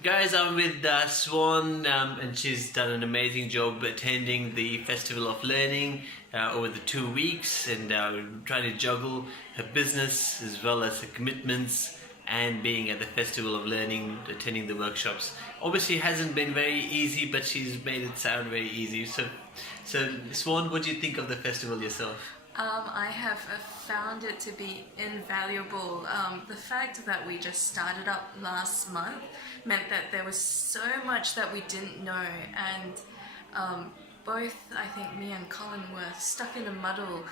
Guys, I'm with Swan, and she's done an amazing job attending the Festival of Learning over the 2 weeks, and trying to juggle her business as well as her commitments and being at the Festival of Learning, attending the workshops. Obviously, it hasn't been very easy, but she's made it sound very easy. So Swan, what do you think of the festival yourself? I have found it to be invaluable. The fact that we just started up last month meant that there was so much that we didn't know, and both, I think, me and Colin were stuck in a muddle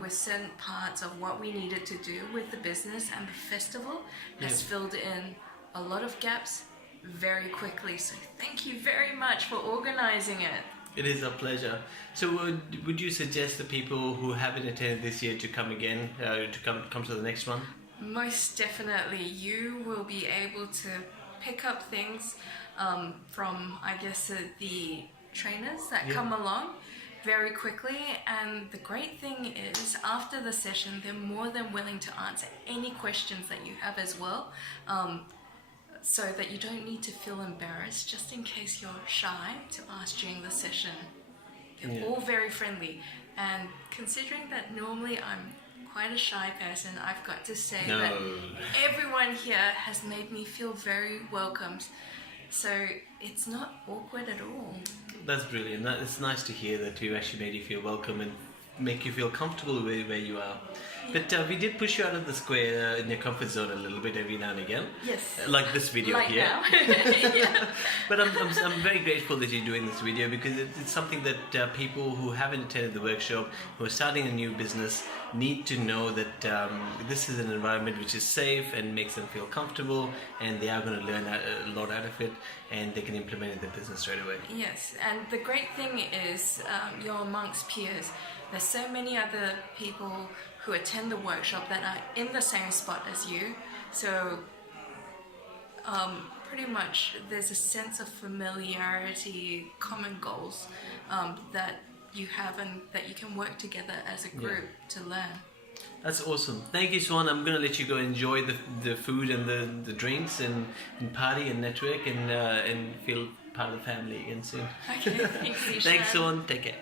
with certain parts of what we needed to do with the business, and the festival has filled in a lot of gaps very quickly. So thank you very much for organising it. It is a pleasure. So would you suggest the people who haven't attended this year to come again, to come to the next one? Most definitely. You will be able to pick up things from, I guess, the trainers that come along very quickly. And the great thing is, after the session, they're more than willing to answer any questions that you have as well. So that you don't need to feel embarrassed just in case you're shy to ask during the session. They're all very friendly, and considering that normally I'm quite a shy person, I've got to say that everyone here has made me feel very welcomed, so it's not awkward at all. That's brilliant. It's nice to hear that we actually made you feel welcome and make you feel comfortable where you are. But we did push you out of the square in your comfort zone a little bit every now and again. Yes. Like this video like here. Now. But I'm very grateful that you're doing this video, because it's something that people who haven't attended the workshop, who are starting a new business, need to know that this is an environment which is safe and makes them feel comfortable, and they are going to learn a lot out of it, and they can implement it in their business straight away. Yes, and the great thing is you're amongst peers. There's so many other people who attend the workshop that are in the same spot as you, so pretty much there's a sense of familiarity, common goals that you have, and that you can work together as a group to learn. That's awesome. Thank you, Swan. I'm going to let you go enjoy the food and the drinks and party and network and feel part of the family again soon. Okay, thanks, Ishan. Thanks, Swan. Take care.